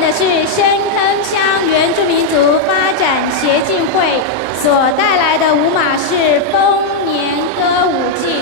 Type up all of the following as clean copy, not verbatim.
的是深坑乡原住民族发展协进会所带来的舞马是丰年歌舞伎。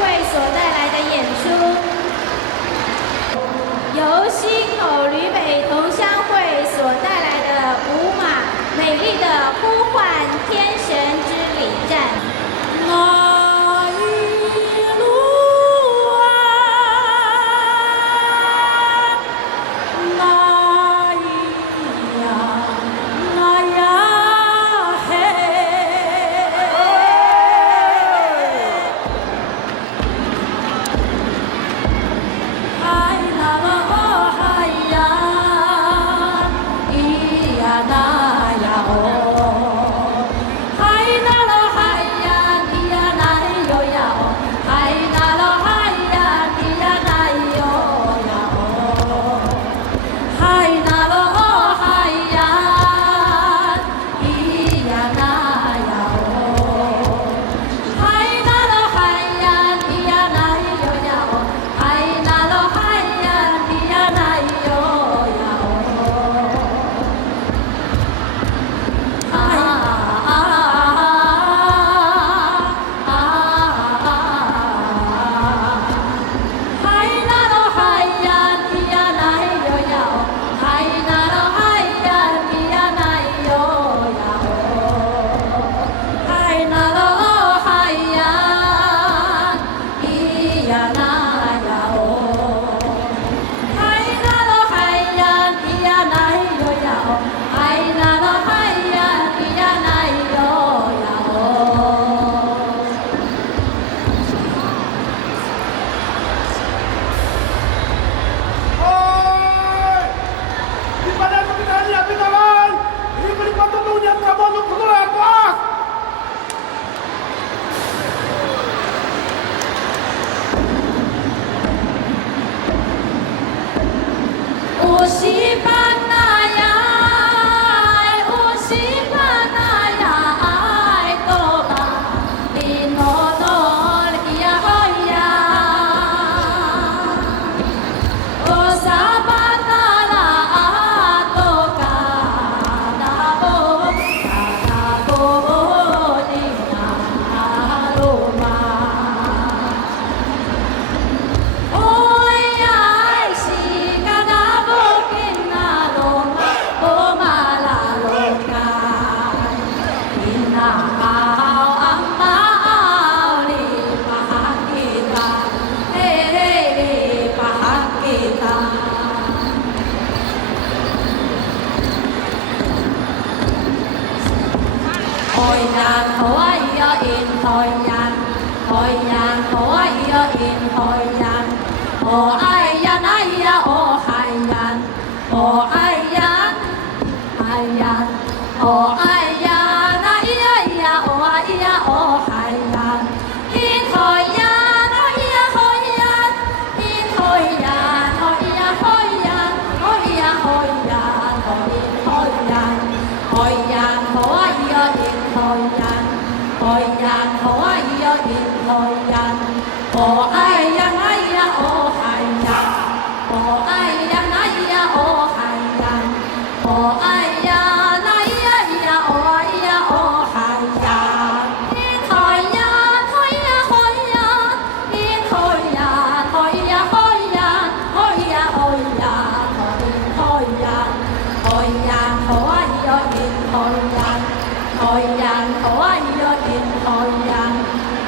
会所带来的演出，由新偶吕北同乡会所带来的舞马美丽的呼唤天神之礼赞。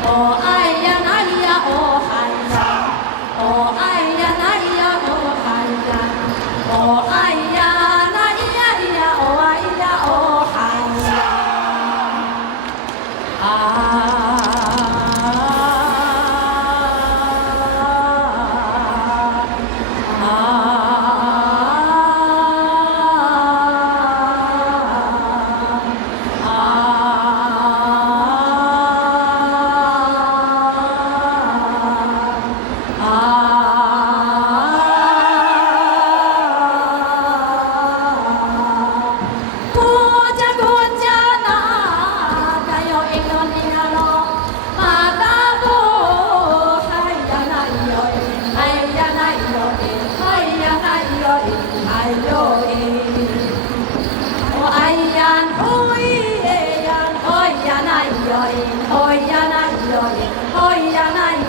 哦哎呀哎呀哦嗨。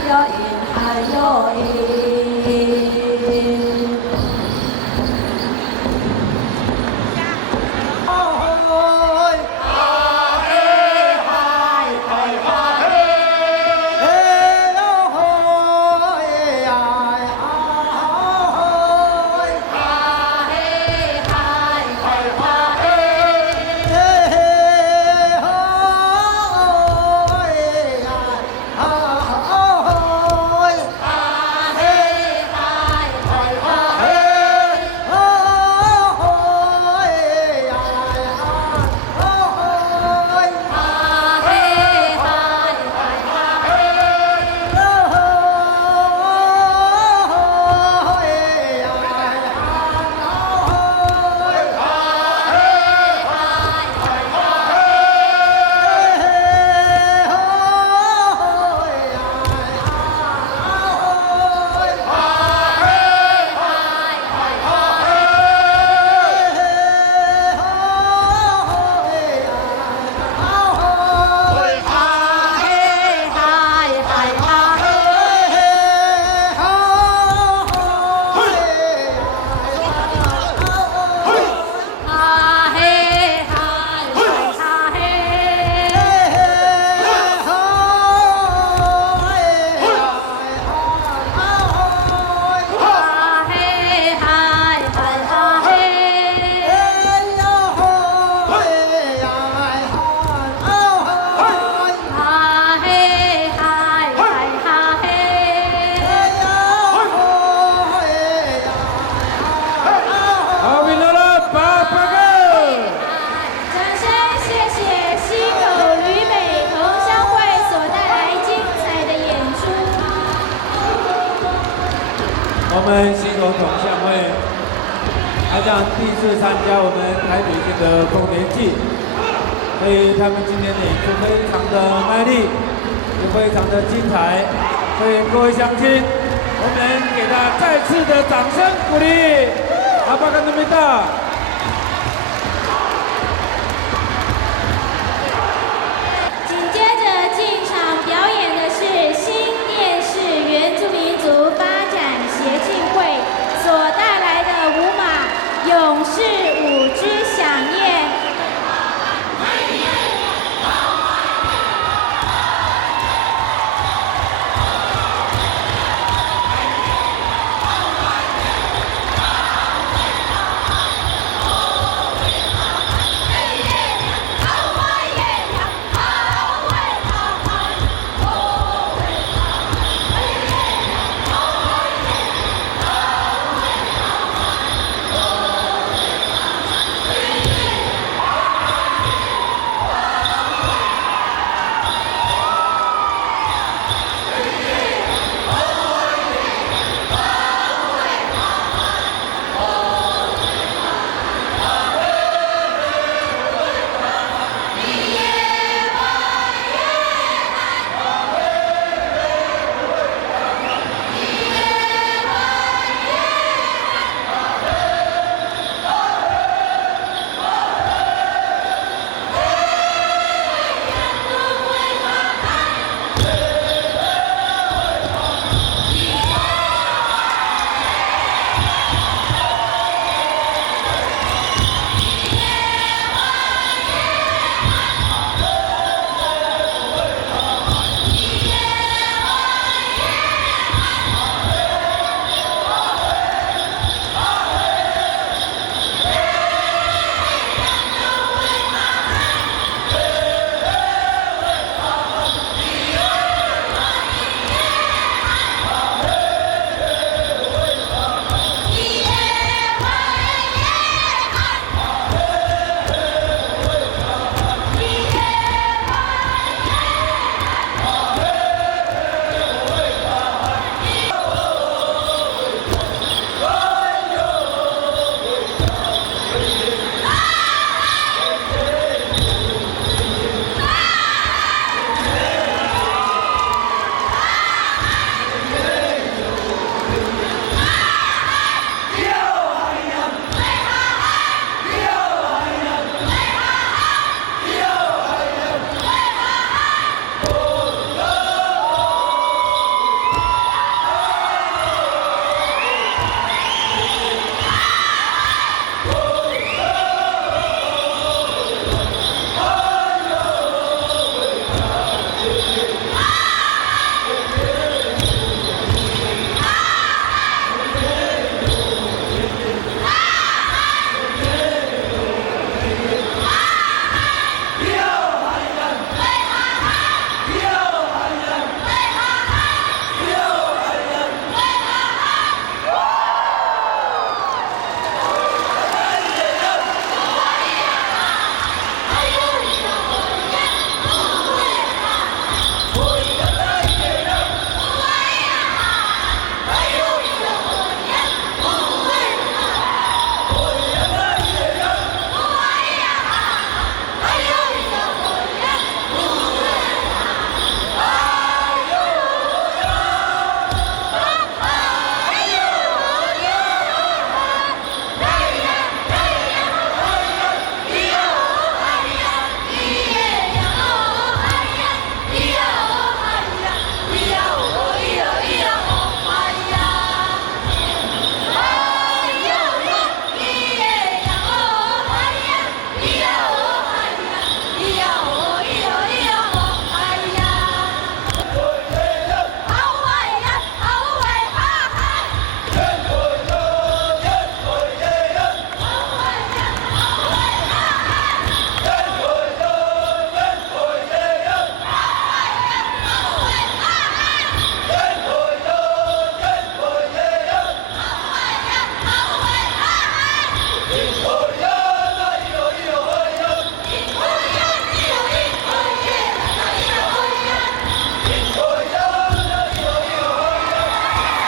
有云还有云。我们溪口同乡会好像第一次参加我们台北这个丰年祭，所以他们今天的演出非常的卖力，也非常的精彩。所以各位乡亲，我们给他再次的掌声鼓励。阿巴干那边大。紧接着进场表演的是新店市原住民族发展协进会所带来的舞马《勇士舞之响宴》。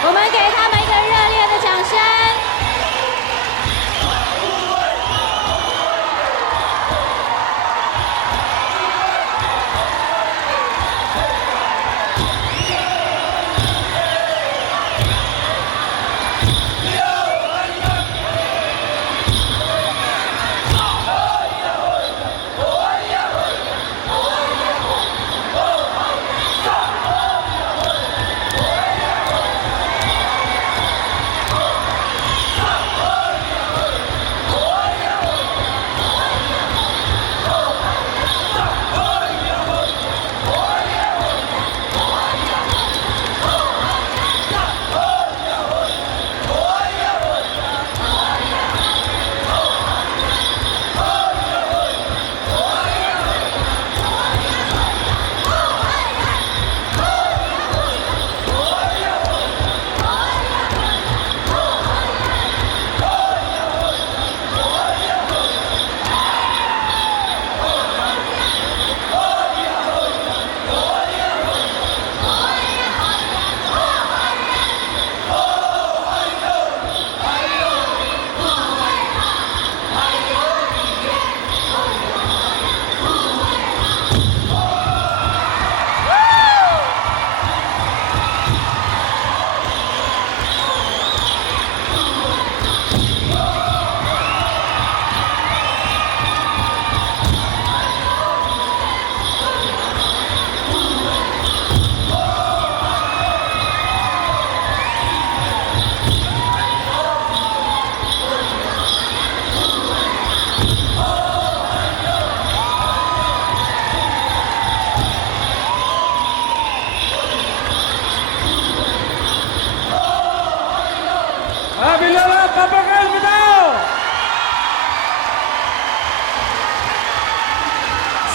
我们给他们一个热烈的掌声。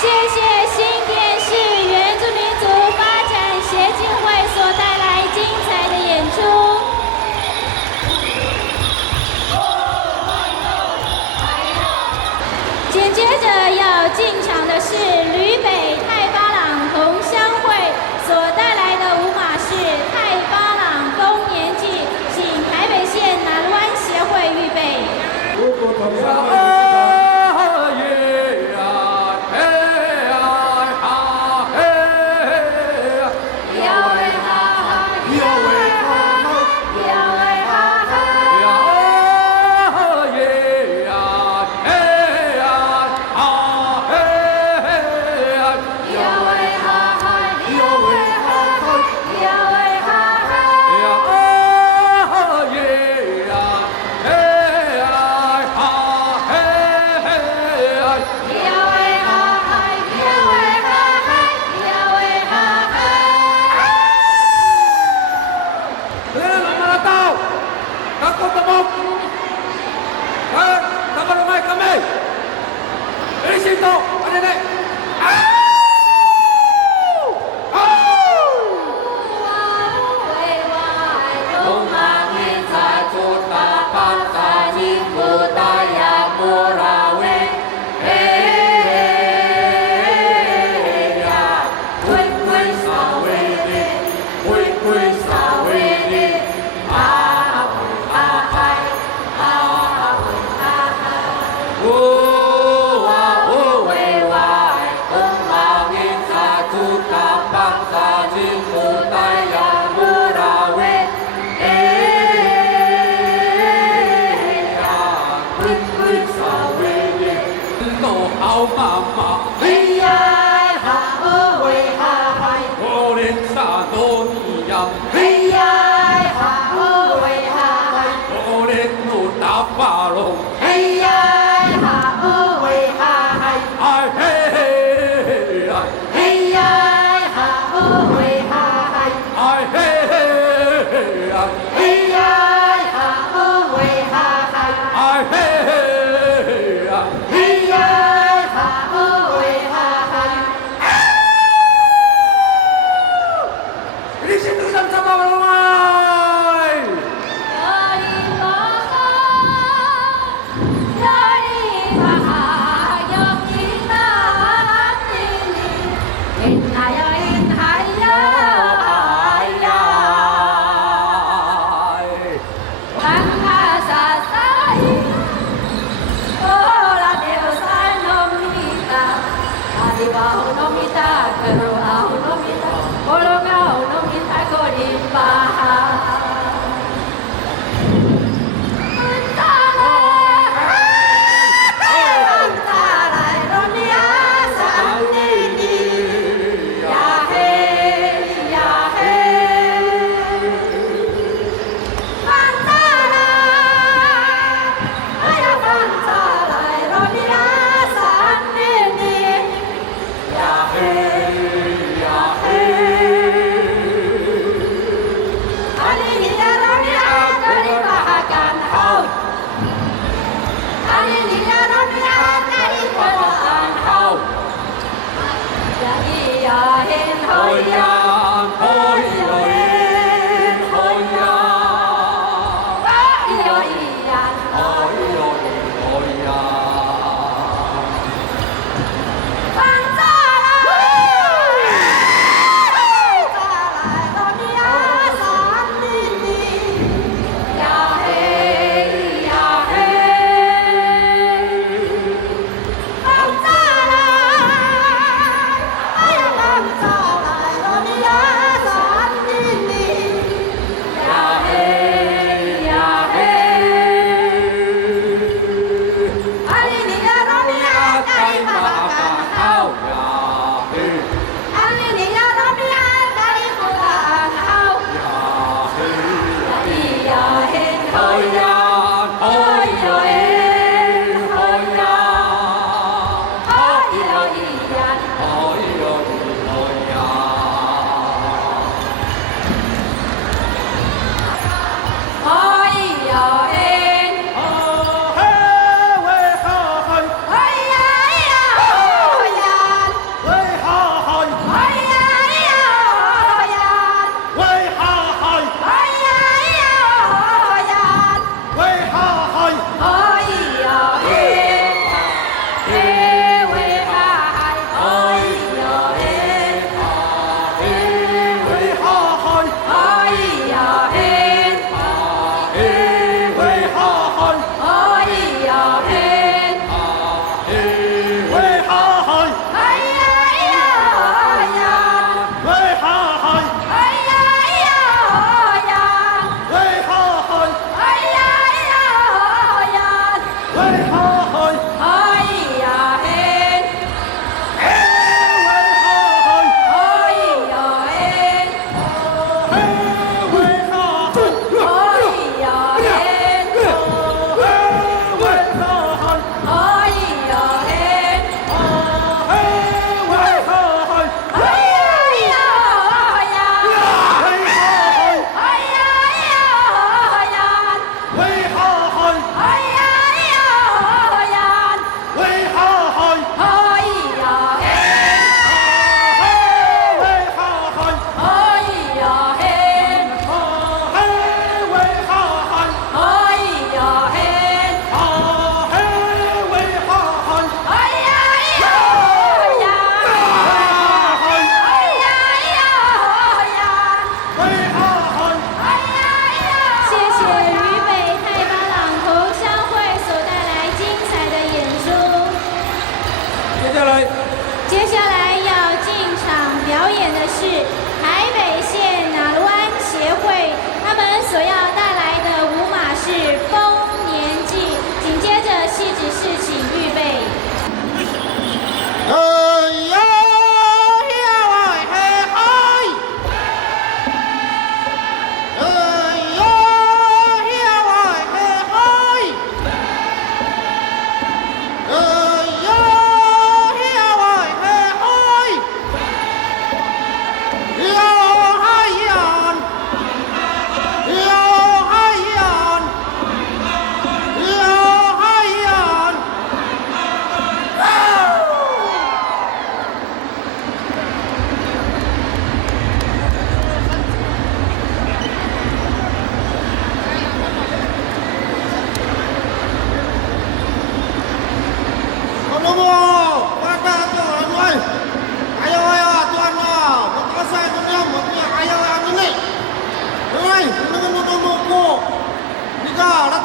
谢谢新店市原住民族发展协进会所带来精彩的演出。紧接着要进场的是旅北太巴朗同乡会所带来的舞马是太巴朗丰年祭，请台北县南湾协会预备。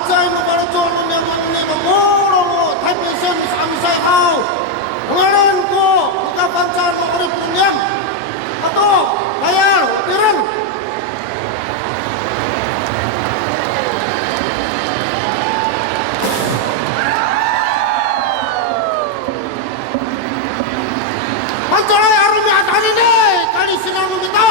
ใจมาบรรจุลยังยังนี่มาโง่เราไทยเป็นเส้นสามสายเอาเมื่อนั้นกูกับปัญจานมาบริปุญญ์atau bayar piring pancarai arumi atani ne kali sinang minta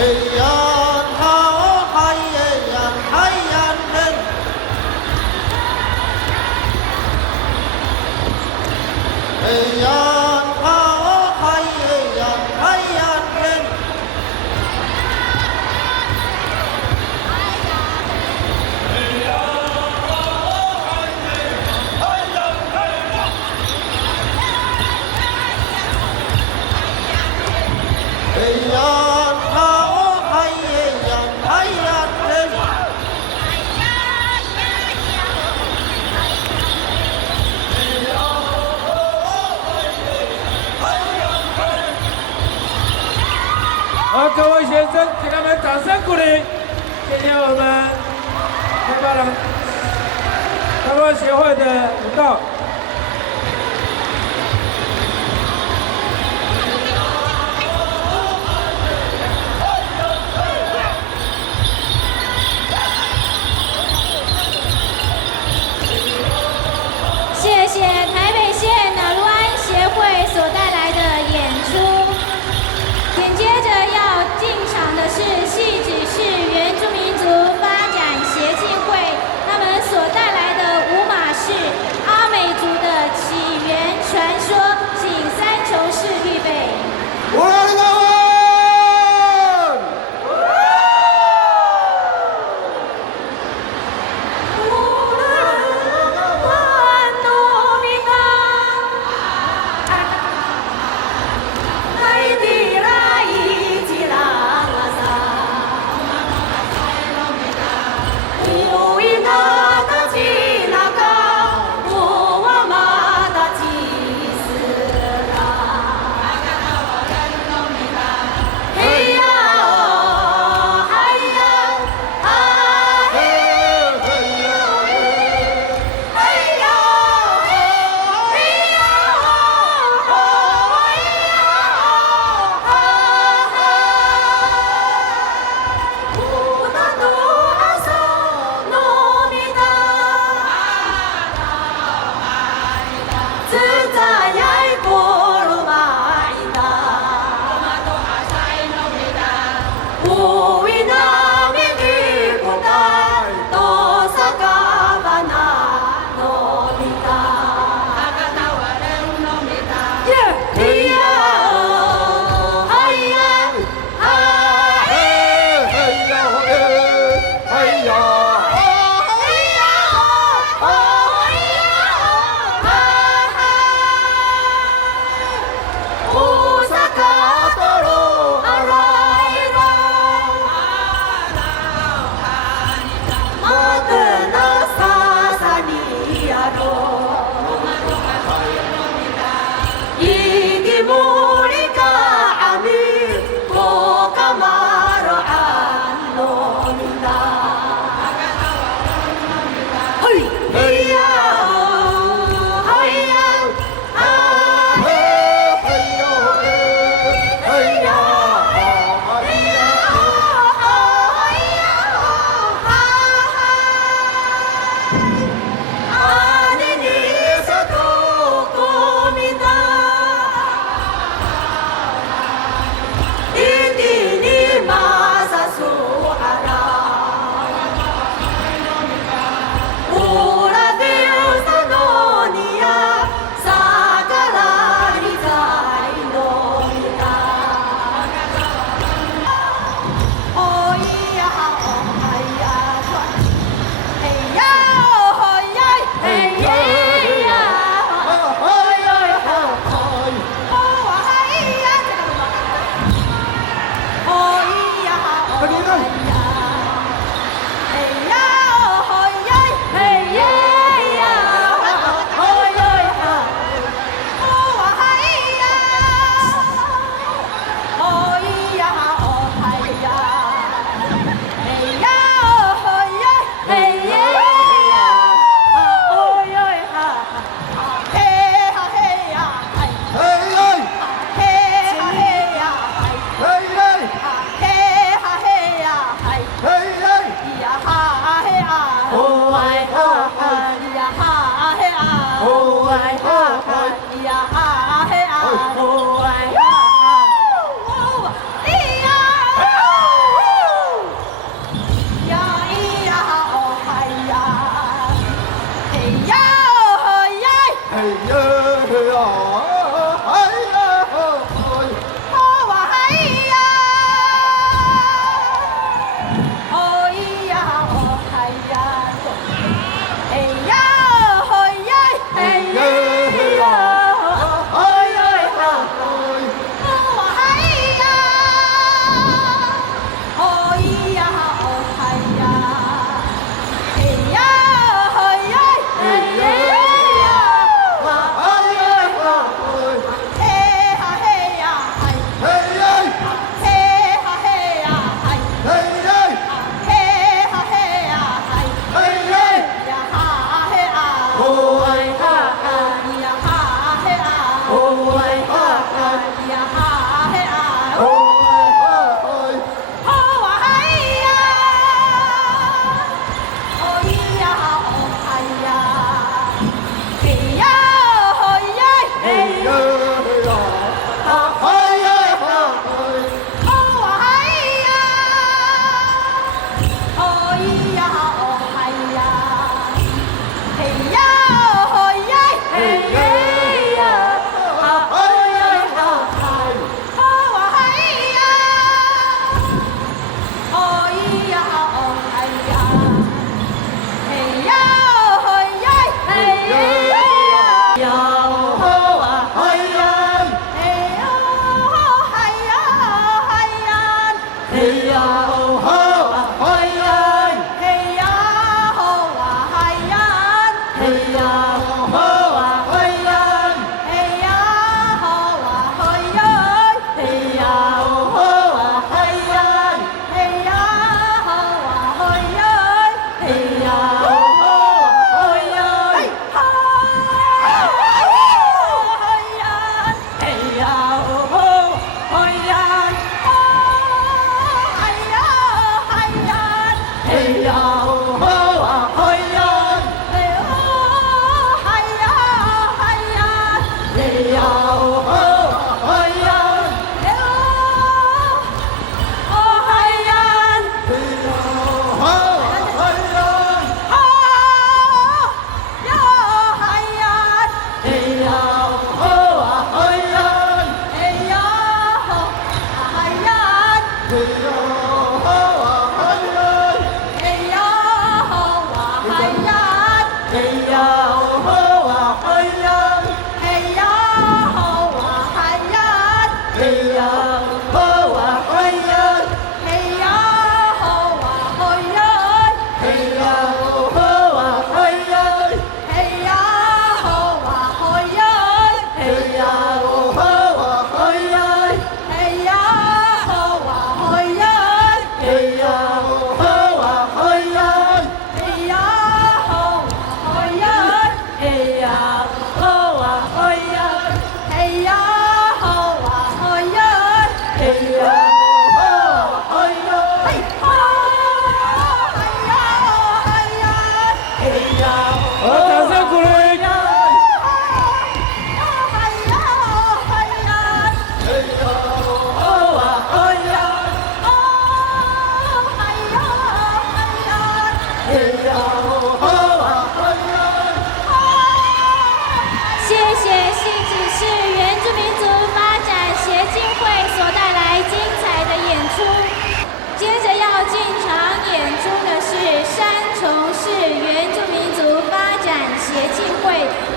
黑呀好嗨呀嗨呀人，黑呀好嗨呀嗨呀人。嘿呀，好嗨呀，嗨呀嘿！好，各位学生，给他们掌声鼓励。谢谢我们台湾协会的舞蹈。谢谢台北县哪路安协会所带来的演出。紧接着要进场的是汐止市原住民族发展协进会，他们所带来的舞马是阿美族的起源传说，请三重市预备。我来了！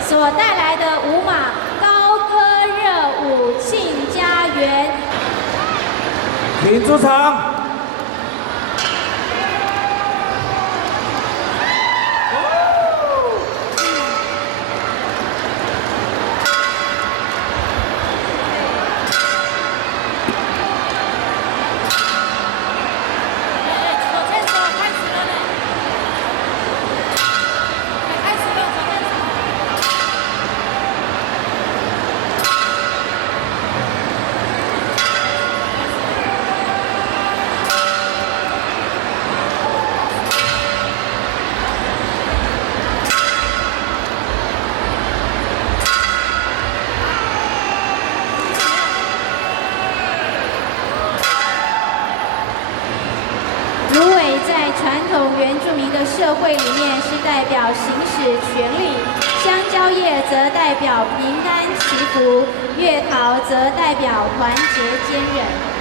所带来的舞马高歌热舞庆家园，请出场。传统原住民的社会里面是代表行使权利，香蕉叶则代表平安祈福，月桃则代表团结坚韧。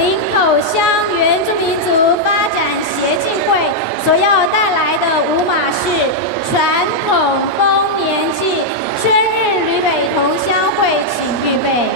林口乡原住民族发展协进会所要带来的舞马是传统丰年祭。春日吕北同乡会，请预备。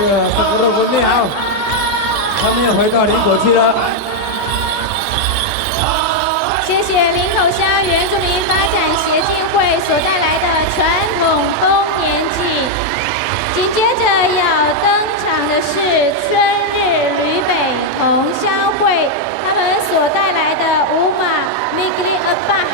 个肉分面啊，他们又回到林口去了。谢谢林口乡原住民发展协进会所带来的传统丰年祭。紧接着要登场的是春日旅北同乡会，他们所带来的舞马 Migli Abah。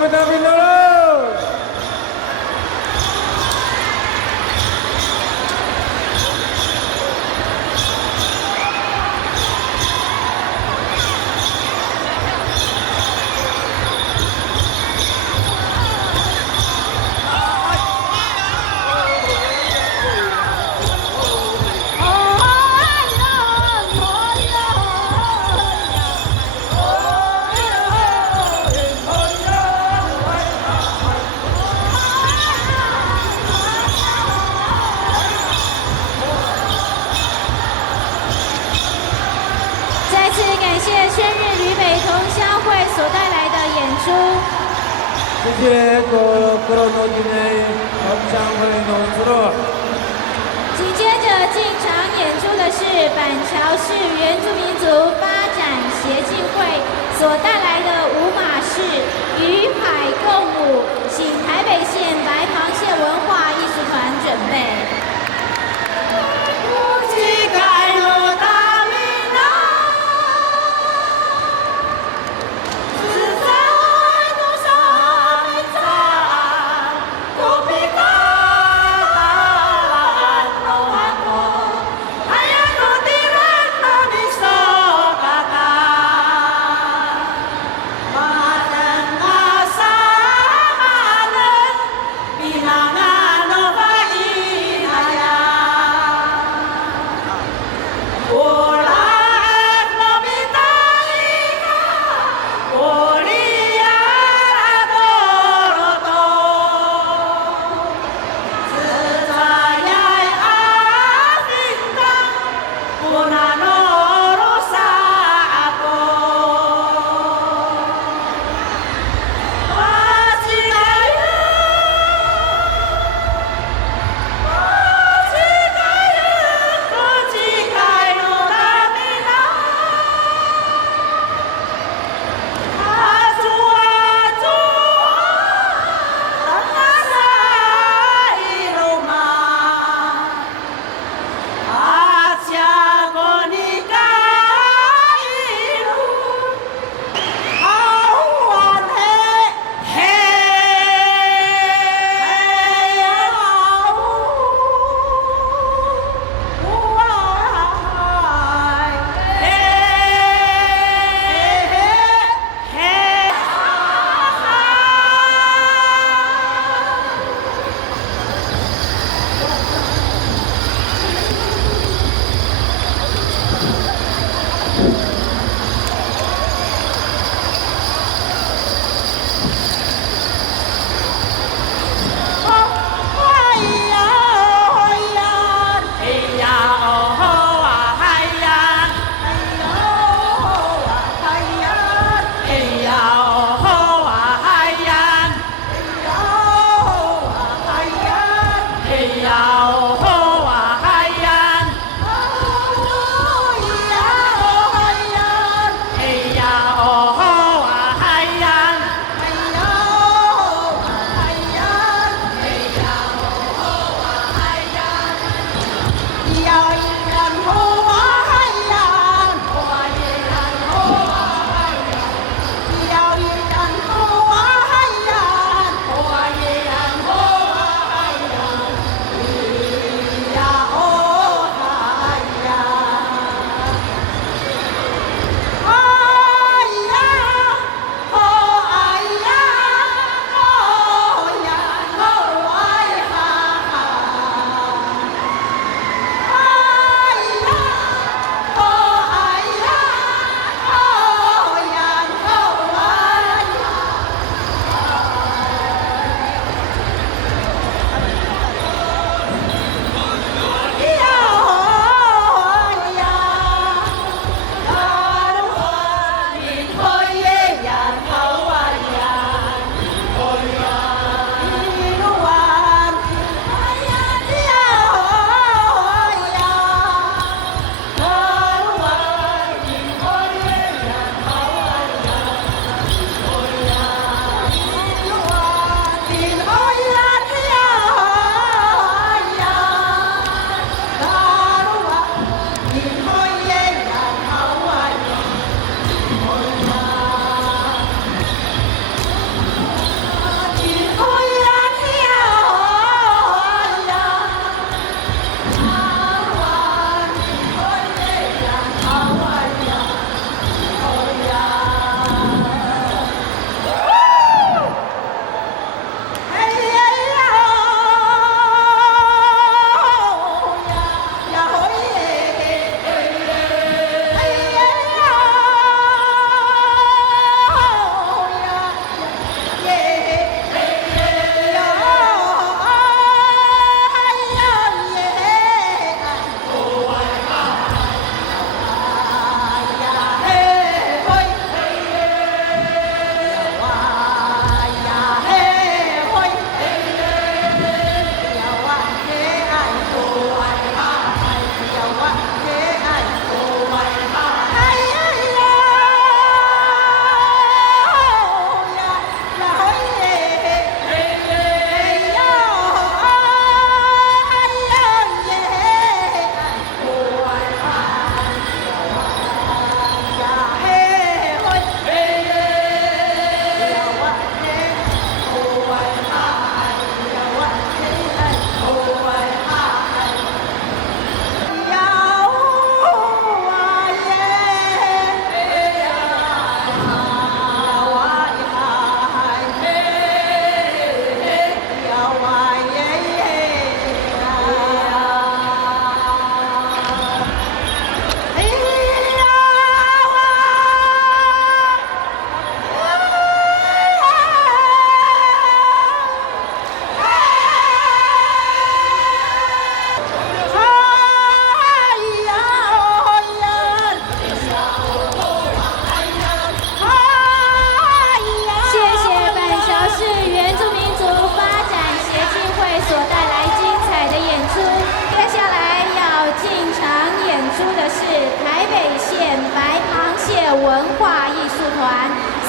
们的运动喽！再次感谢宣日旅北同乡会所带来的演出。谢谢그런노진의 동창회 농수로。紧接着进场演出的是板桥市原住民族发展协进会所带来的舞马式与海共舞，请台北县白螃蟹文化艺术团准备。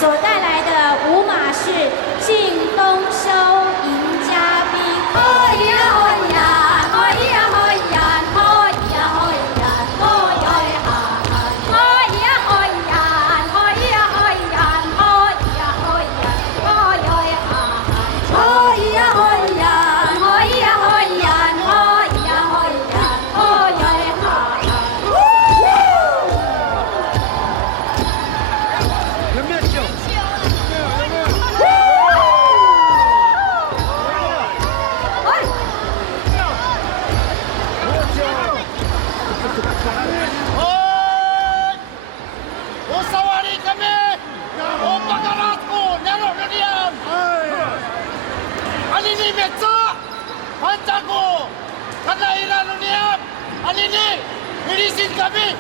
所带来的舞马是进丰收迎嘉宾。哎呀哎呀，哎呀哎呀，哎呀哎呀，哎呀哈哈，哎呀哎呀，哎呀哎呀，哎呀哎呀，哎呀哈哈，哎呀哎呀，哎呀哎呀，哎呀哎呀，哎呀哈哈。有没有酒？Oh, sawari kami. Oh, pagkaratko, naro na diyan. Anini metsa, pantago, kanairan na diyan. Anini, ilisin kami.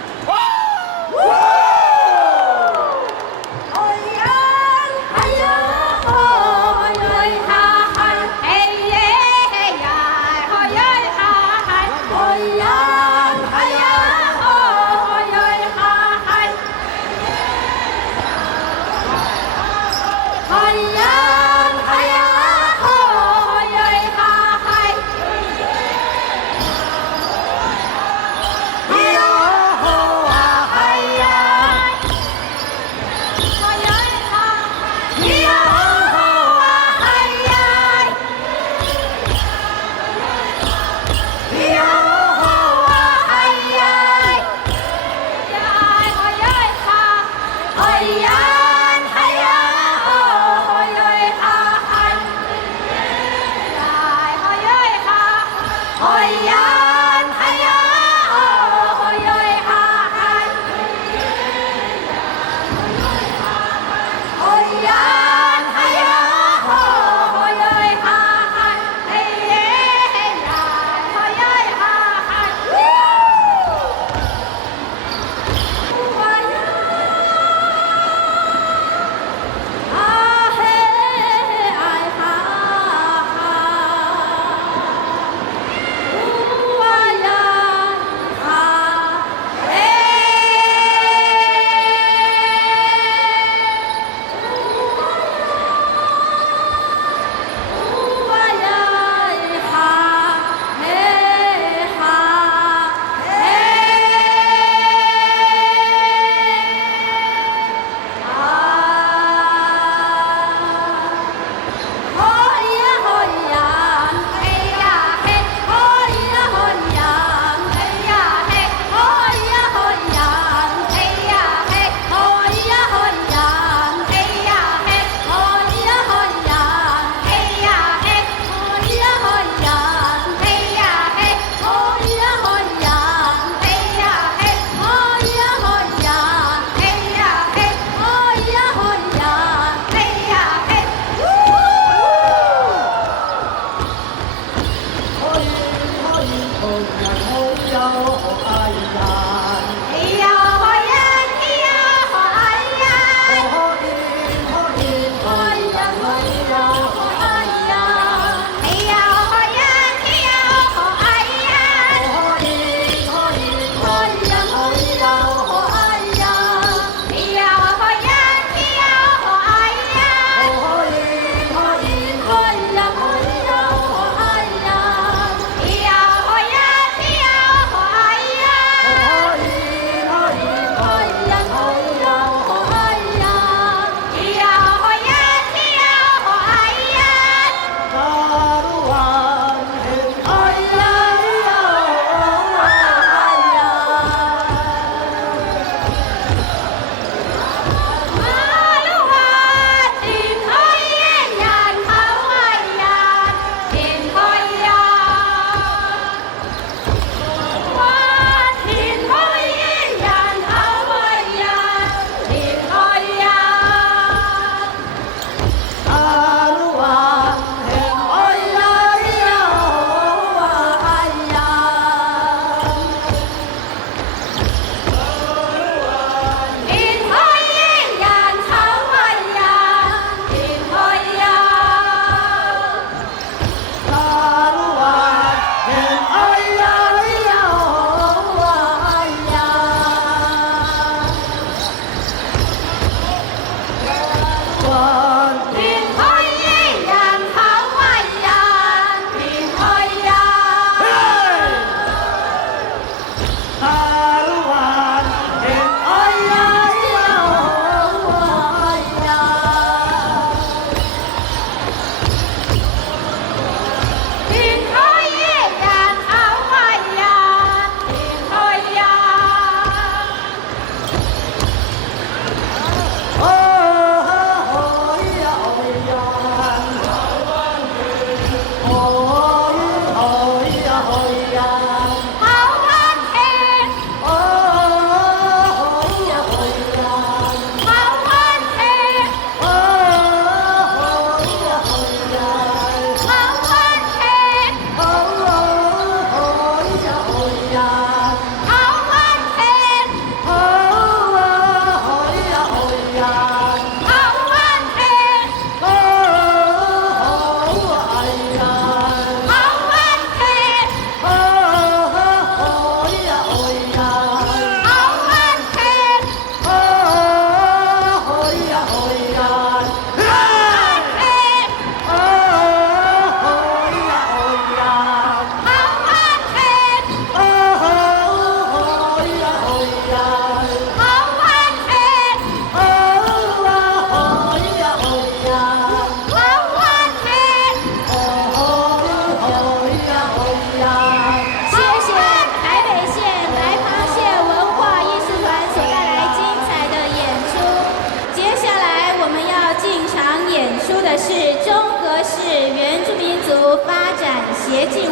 Ayan, ayan, hoyoy, hahay, heye, heyay, hoyoy, hahay, ayan, ayan, hoyoy, hahay. Ayan, ayan, hoyoy, hahay.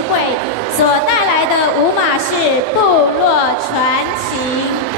会所带来的舞马是部落传情。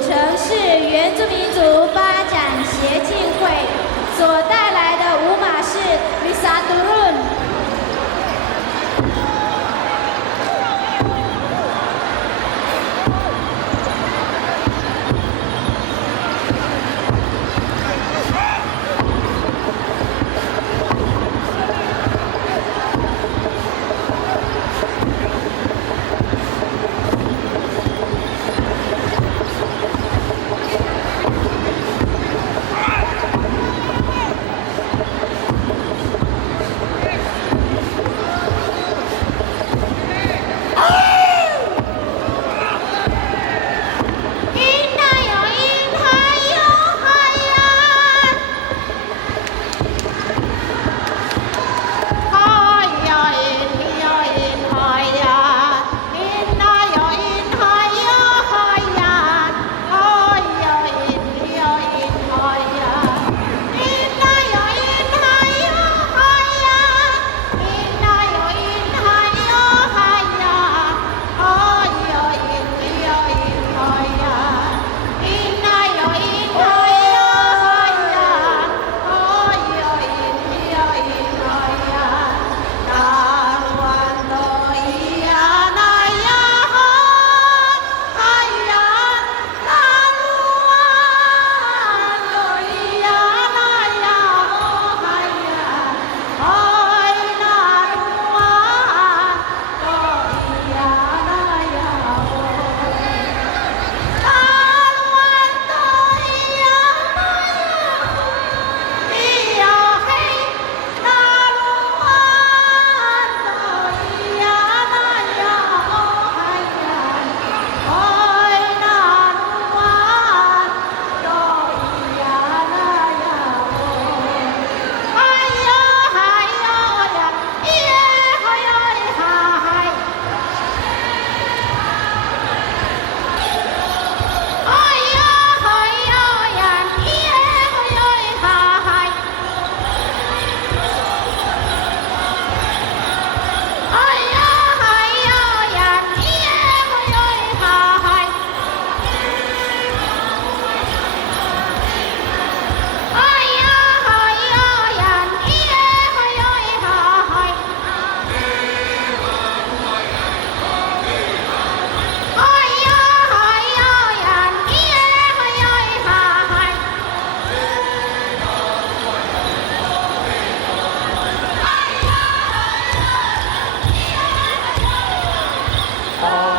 城市原住民族发展协进会所带来的舞马是 Lisa Durun。好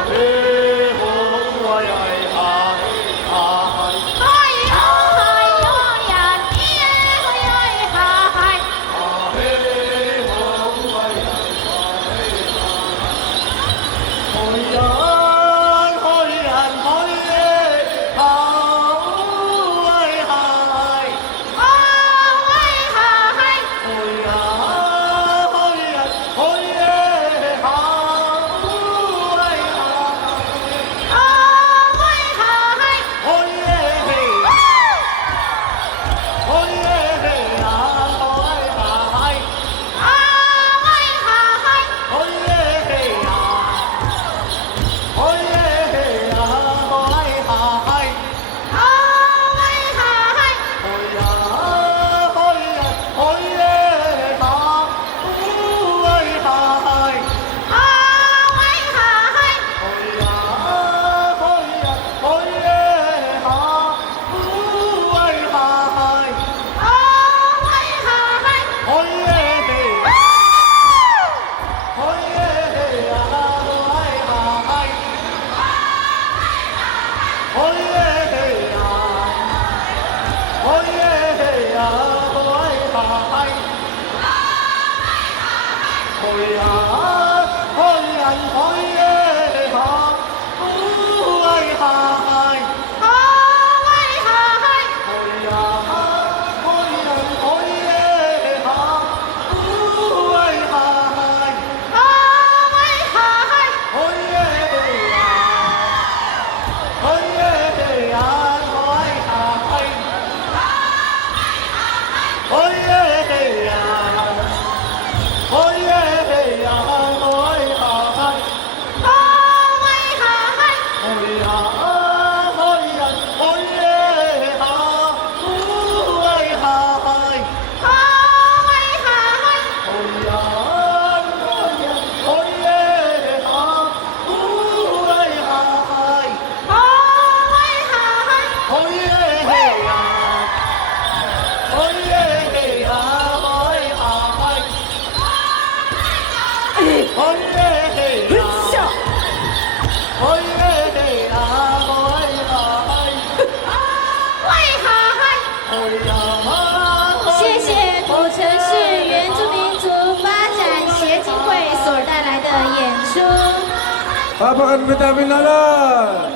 Palakpakan minta binalan.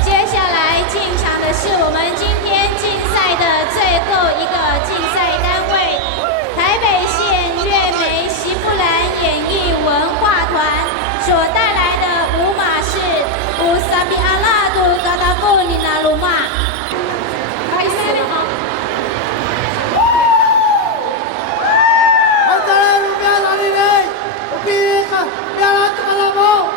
接下来进场的是我们今天竞赛的最后一个竞赛单位——台北县月梅席富兰演艺文化团所带来的舞马是乌萨比阿拉杜嘎达布尼纳鲁马。开始了吗？ Antara rupiah lari deh, rupiah, biar aku kalau mau.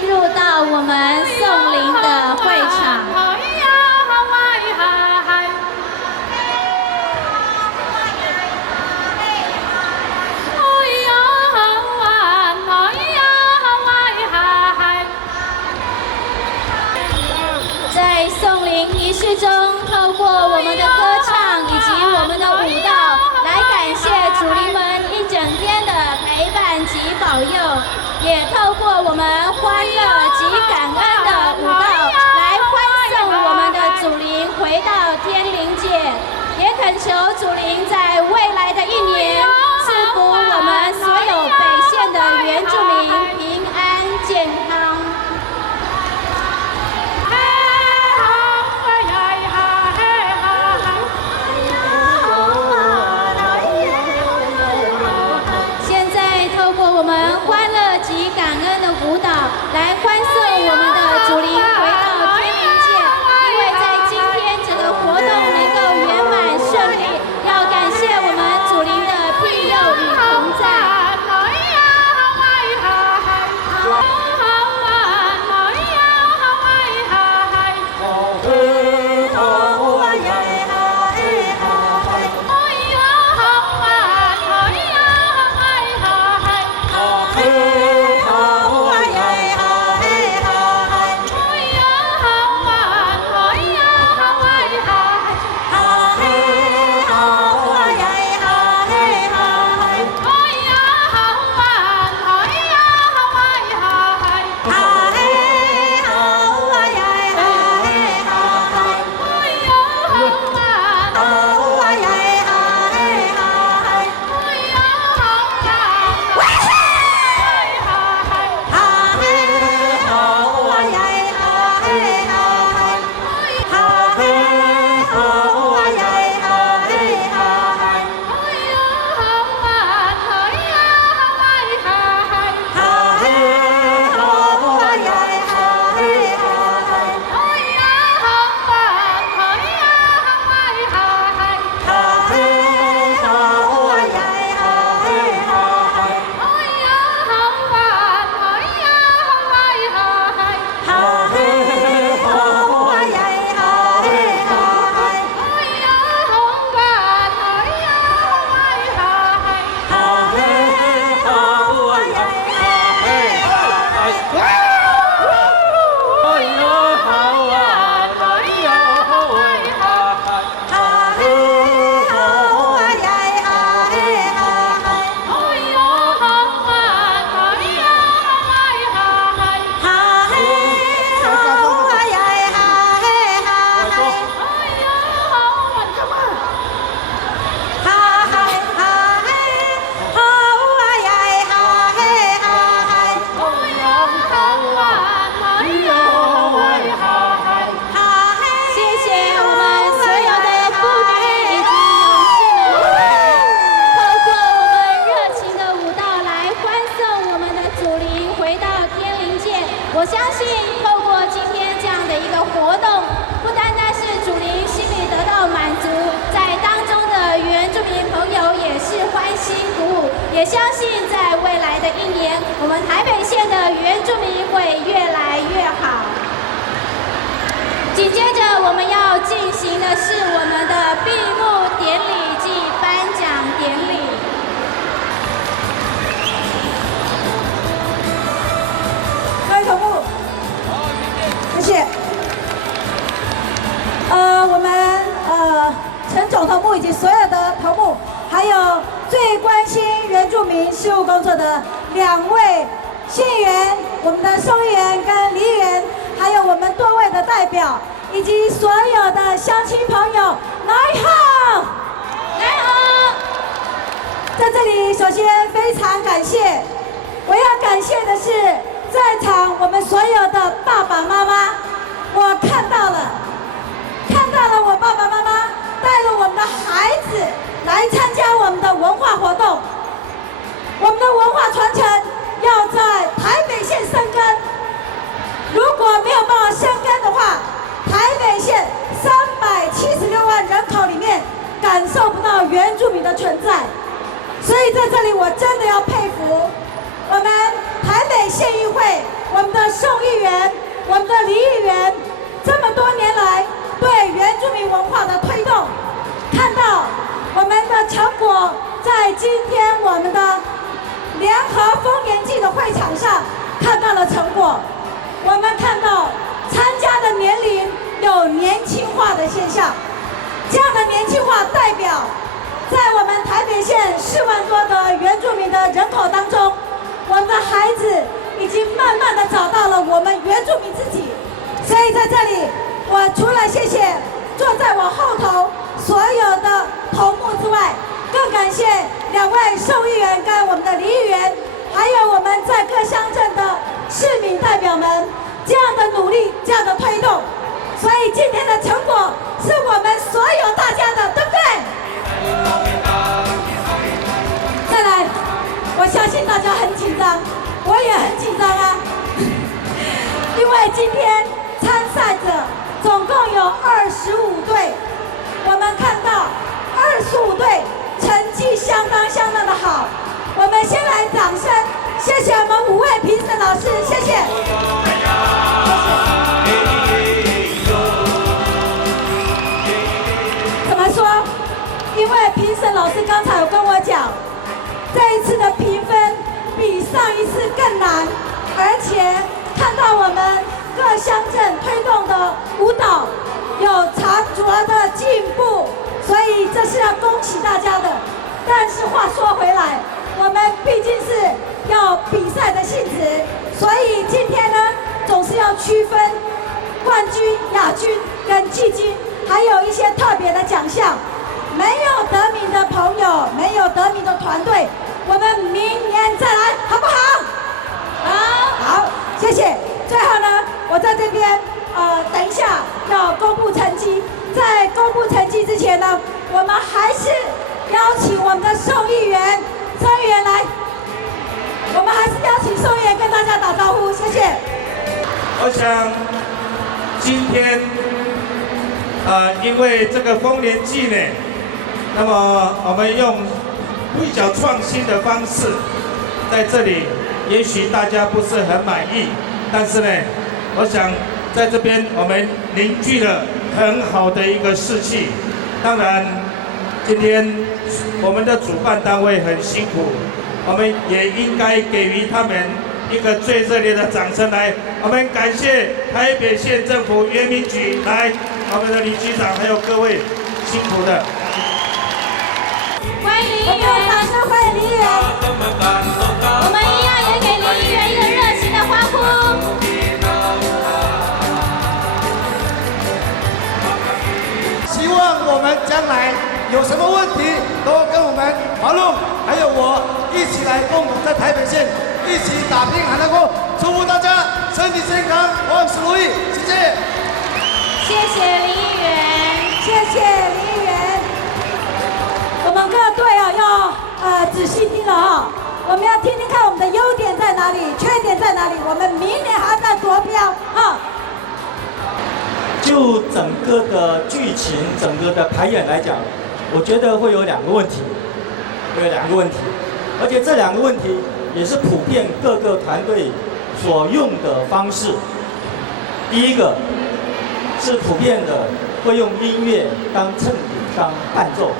进入到我们颂灵的会场。在颂灵仪式中，透过我们的歌唱以及我们的舞蹈，来感谢主灵们一整天的陪伴及保佑，也透过我们欢乐及感恩的舞蹈，来欢送我们的主灵回到天灵界，也恳求主灵在未来的一年赐福我们所有北县的原住民平安健康。我们欢乐及感恩的舞蹈，来欢送我们的主灵回到天灵界。因为在今天整个活动能够圆满顺利，要感谢我们主灵的庇佑与同在。我相信透过今天这样的一个活动，不单单是主灵心里得到满足，在当中的原住民朋友也是欢欣鼓舞，也相信在未来的一年，我们台北县的原住民会越来越好。紧接着我们要进行的是我们的闭幕典礼及颁奖典礼。各位头目，谢谢。我们陈总头目以及所有的头目，还有最关心原住民事务工作的2位县议员、我们的宋议员跟李议员，还有我们多位的代表，以及所有的乡亲朋友，来好，来好。在这里，首先非常感谢，我要感谢的是在场我们所有的爸爸妈妈，我看到了我爸爸妈妈带了我们的孩子来参加我们的文化活动。我们的文化传承要在台北县生根，如果没有办法生根的话，台北县376万人口里面感受不到原住民的存在。所以在这里我真的要佩服我们台北县议会我们的宋议员、我们的李议员，这么多年来对原住民文化的推动，看到我们的成果，在今天我们的联合丰年祭的会场上看到了成果。我们看到参加的年龄有年轻化的现象，这样的年轻化代表，在我们台北县4万多的原住民的人口当中，我们的孩子已经慢慢的找到了我们原住民自己。所以在这里，我除了谢谢坐在我后头所有的头目之外，更感谢2位宋议员跟我们的李议员，还有我们在各乡镇的市民代表们这样的努力，这样的推动。所以今天的成果是我们所有大家的，对不对？再来，我相信大家很紧张，我也很紧张啊，因为今天参赛者总共有25队，我们看到25队成绩相当的好。我们先来掌声，谢谢我们5位评审老师，谢谢。怎么说？因为评审老师刚才有跟我讲，这一次的评分比上一次更难，而且看到我们各乡镇推动的舞蹈有长足的进步，所以这是要恭喜大家的。但是话说回来，我们毕竟是要比赛的性质，所以今天呢，总是要区分冠军、亚军跟季军，还有一些特别的奖项。没有得名的朋友，没有得名的团队，我们明年再来，好不好？好，谢谢。最后呢，我在这边等一下要公布成绩。在公布成绩之前呢，我们还是邀请我们的宋议员、张议员来。我们还是邀请宋议员跟大家打招呼，谢谢。我想今天因为这个丰年祭呢，那么我们用比较创新的方式在这里，也许大家不是很满意，但是呢，我想在这边我们凝聚了很好的一个士气。当然，今天我们的主办单位很辛苦，我们也应该给予他们一个最热烈的掌声来。我们感谢台北县政府原民局来，我们的李局长还有各位辛苦的。欢迎李议员，掌声欢迎李议员。我们一样也给李议员一个热情的欢呼。希望我们将来有什么问题都跟我们华龙还有我一起来共同在台北县一起打拼海南国，祝福大家身体健康，万事如意，谢谢。谢谢李议员，谢谢李议员。我们各队要仔细听了哈，我们要听听看我们的优点在哪里，缺点在哪里，我们明年还要再夺标哈。就整个的剧情、整个的排演来讲，我觉得会有2个问题，而且这2个问题也是普遍各个团队所用的方式。第一个是普遍的会用音乐当衬底、当伴奏，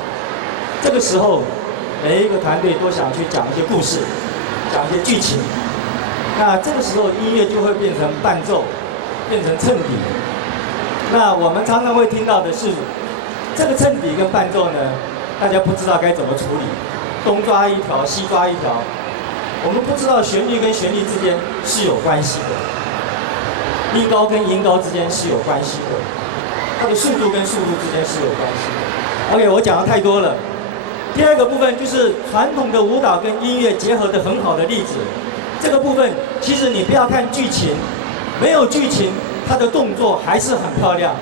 这个时候每一个团队都想去讲一些故事，讲一些剧情，那这个时候音乐就会变成伴奏，变成衬底。那我们常常会听到的是，这个衬底跟伴奏呢，大家不知道该怎么处理，东抓一条，西抓一条，我们不知道旋律跟旋律之间是有关系的，音高跟音高之间是有关系的，它的速度跟速度之间是有关系的。OK， 我讲的太多了。第2个部分就是传统的舞蹈跟音乐结合的很好的例子。这个部分其实你不要看剧情，没有剧情，它的动作还是很漂亮。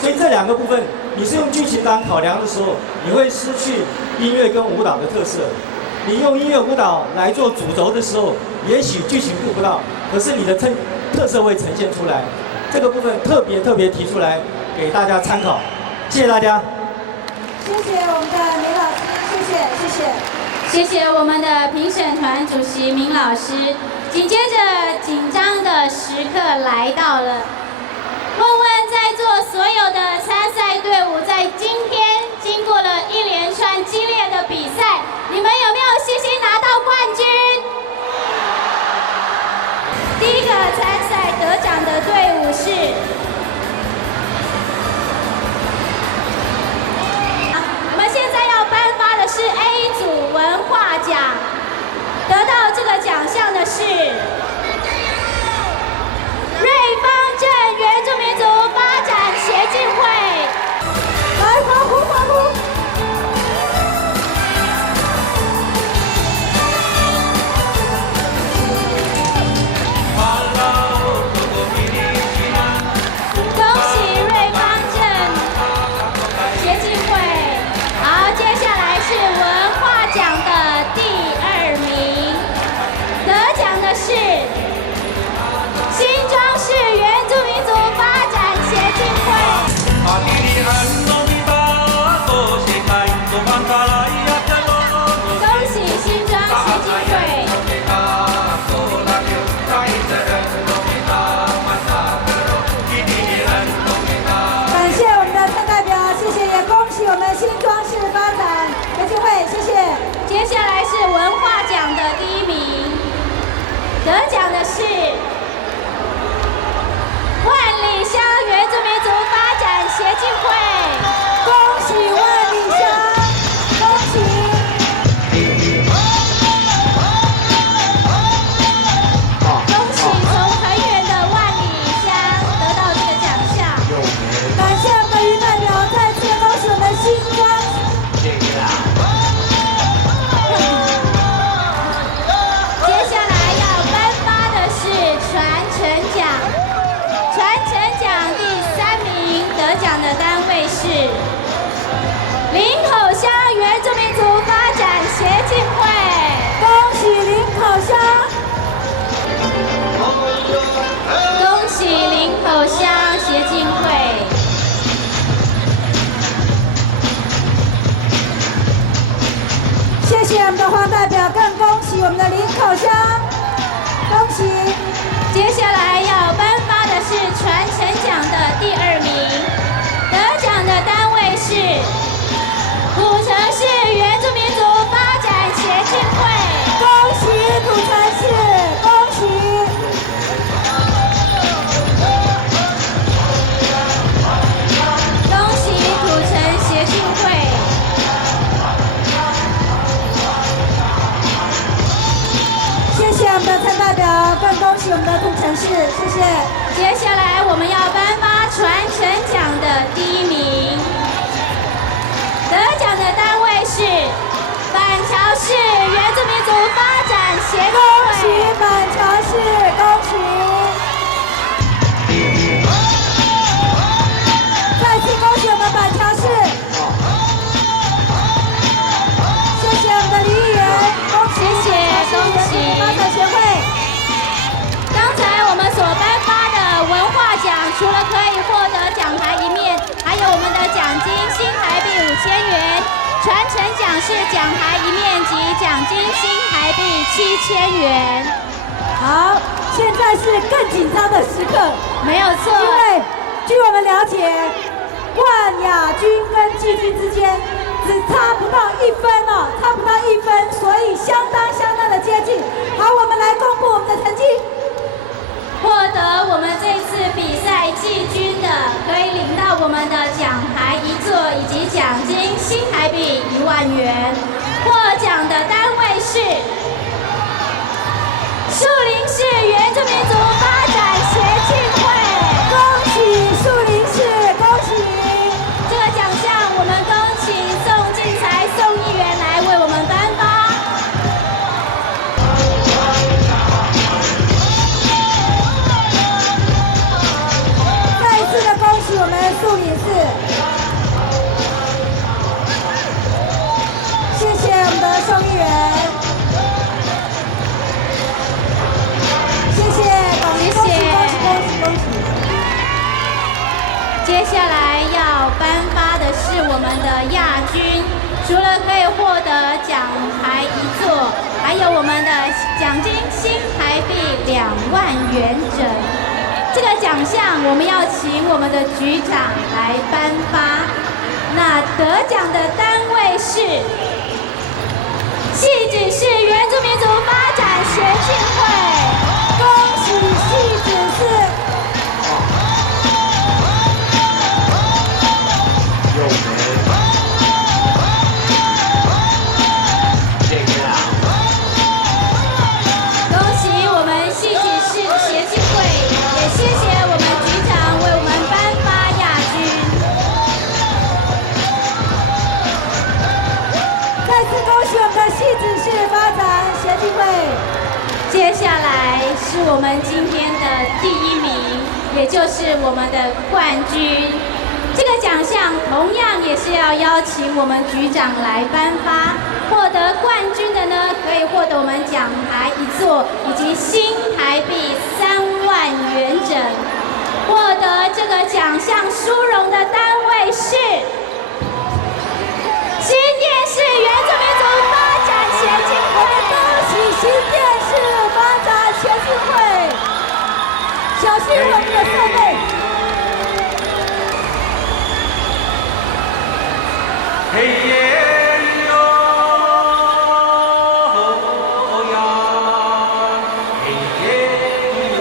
所以这2个部分，你是用剧情当考量的时候，你会失去音乐跟舞蹈的特色。你用音乐舞蹈来做主轴的时候，也许剧情顾不到，可是你的特色会呈现出来。这个部分特别提出来给大家参考。谢谢大家。谢谢我们的明老师，谢谢。谢谢我们的评审团主席明老师。紧接着，紧张的时刻来到了。问问在座所有的参赛队伍，在今天经过了一连串激烈的比赛，你们有没有信心拿到冠军？第一个参赛得奖的队伍是我们现在要颁发的是 A 组文化奖，得到这个奖项的是瑞芳镇原住民族发展协进会。来，欢呼欢呼！恭喜瑞芳镇协进会。好，接下来是文化奖的第2名，得奖的是新庄市原住民族发展协进会。恭喜新庄协进会。感谢我们的参代表，谢谢，也恭喜我们新庄市发展协进会，谢谢。接下来是文化奖的第1名，得奖的是万里乡原住民族发展协进会。恭喜万里乡，恭喜！恭喜从很远的万里乡得到这个奖项。感谢我们的于代表，再次恭喜我们新庄。接下来要颁发的是传承奖，传承奖第3名得奖的单位是林口乡原住民族发展协进会。恭喜林口乡，恭喜林口乡协进会。谢谢我们的黄代表，更恭喜我们的林口乡，恭喜！接下来要颁发的是传承奖的第2名，得奖的单位是土城市原住民族发展协进会。恭喜土城市，恭喜！恭喜土城协进会。谢谢我们的参代表，更恭喜我们的土城市，谢谢。接下来我们要颁发传承奖的第1名，得奖的单位是板桥市原住民族发展协进恭喜会。板桥市，恭喜！再次恭喜我们板桥市，谢谢我们的李议员，恭喜谢谢恭喜发展协会。刚才我们所颁发的文化奖，除了可以获得奖牌1面，还有我们的奖金新台币5000元，传承奖是奖牌1面及奖金新台币7000元。好，现在是更紧张的时刻，没有错，因为据我们了解，冠亚军跟季军之间只差不到1分哦，差不到1分，所以相当的接近。好，我们来公布我们的成绩。获得我们这次比赛季军的，可以领到我们的奖牌1座以及奖金新台币1万元。获奖的单位是树林市原住民族发展协进会。恭喜树林市，恭喜！这个奖项我们恭请宋进财宋议员来为我们颁发。再一次的恭喜我们树林市，谢谢我们的宋议员，谢谢，恭喜！接下来要颁发的是我们的亚军，除了可以获得奖牌1座，还还有我们的奖金新台币2万元整。这个奖项我们要请我们的局长来颁发。那得奖的单位是汐止市原住民族发展协进会，恭喜汐止市。恭喜我们汐止市协进会，也谢谢我们局长为我们颁发亚军。再次恭喜我们的汐止市发展协进会。接下来是我们今天的第1名，也就是我们的冠军。这个奖项同样也是要邀请我们局长来颁发。获得冠军的呢，可以获得我们奖牌1座以及新台币3万元整。获得这个奖项殊荣的单位是新店市原住民族发展协进会。恭喜新店市发展协进会，小心我们的设备。嘿耶哟呀，嘿耶哟。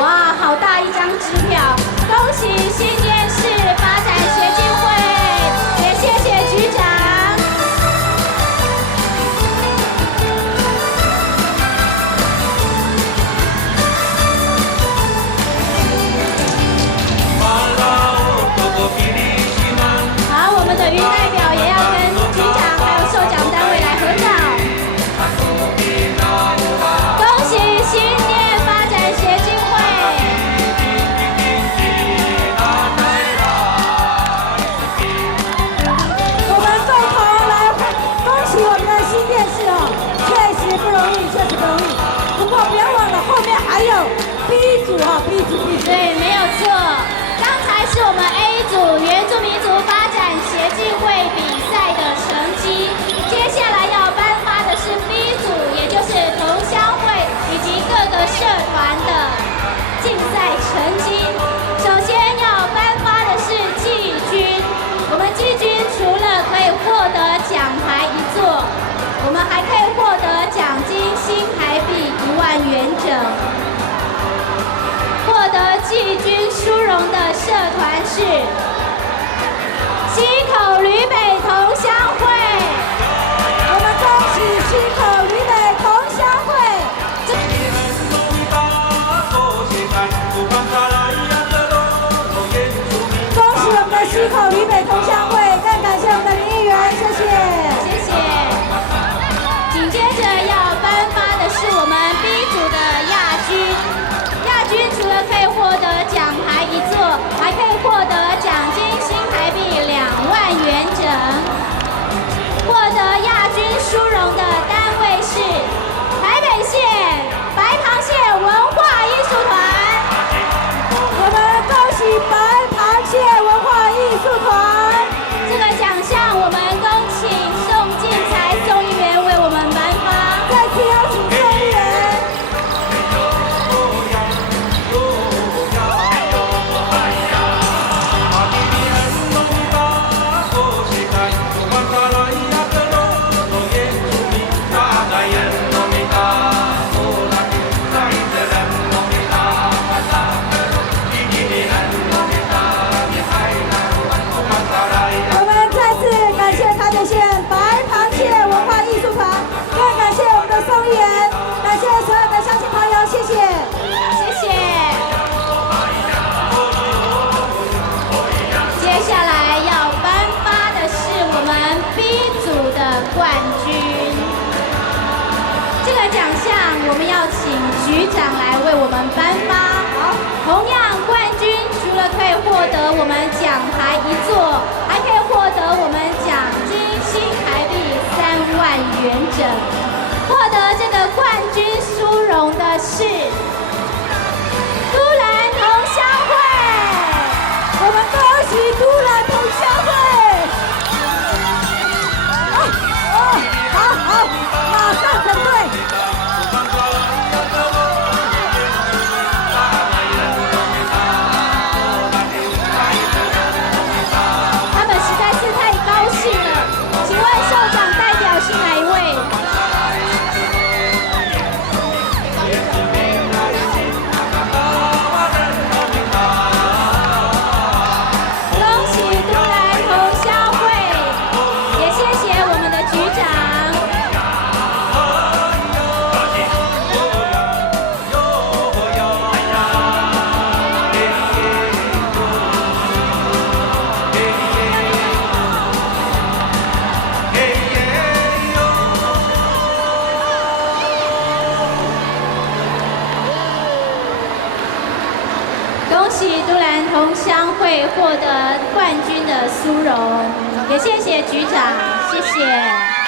哇，好大一张支票！恭喜新店市发展协进会，也谢谢局长。好，我们的云代表也要跟局长还有受奖单位来合照。恭喜新店发展协进会。我们共同来恭喜我们的新店市哦，确实不容易，确实不容易。不过不要忘了，后面还有 B 组啊，B 组。对，没有错。刚才是我们 A 组原住民族发展协进会比赛的成绩，接下来要颁发的是 B 组，也就是同乡会以及各个社团的竞赛成绩。首先要颁发的是季军，我们季军除了可以获得奖牌1座，我们还可以获得奖金新台币1万元整。获得季军殊荣的社团是溪口旅美同乡会。我们恭喜溪口旅美同乡会。恭喜我们的溪口旅美同乡会，更感谢我们的林议员，谢谢。谢谢。紧接着要颁发的是我们 B 组的亚军。亚军除了可以获得奖牌1座，还可以获得奖金新台币2万元整。获得亚军殊荣的单位是台北县白螃蟹文化艺术团。我们恭喜白螃蟹文化艺术团。这个奖项我们恭请宋进才宋议员为我们颁发。再次邀请宋议员。我们再次感谢台北县白螃蟹文化艺术团，更感谢我们的宋议员，感谢所有的乡亲朋友，谢谢。谢谢。接下来要颁发的是我们 B 组的冠军。这个奖项我们要请局长来为我们颁发。好，同样冠军除了可以获得我们奖牌1座，还可以获得我们奖金新台币3万元整。获得这个冠军殊荣的是都兰同乡会。我们恭喜都兰同乡会。好，会获得冠军的殊荣，也谢谢局长，谢谢。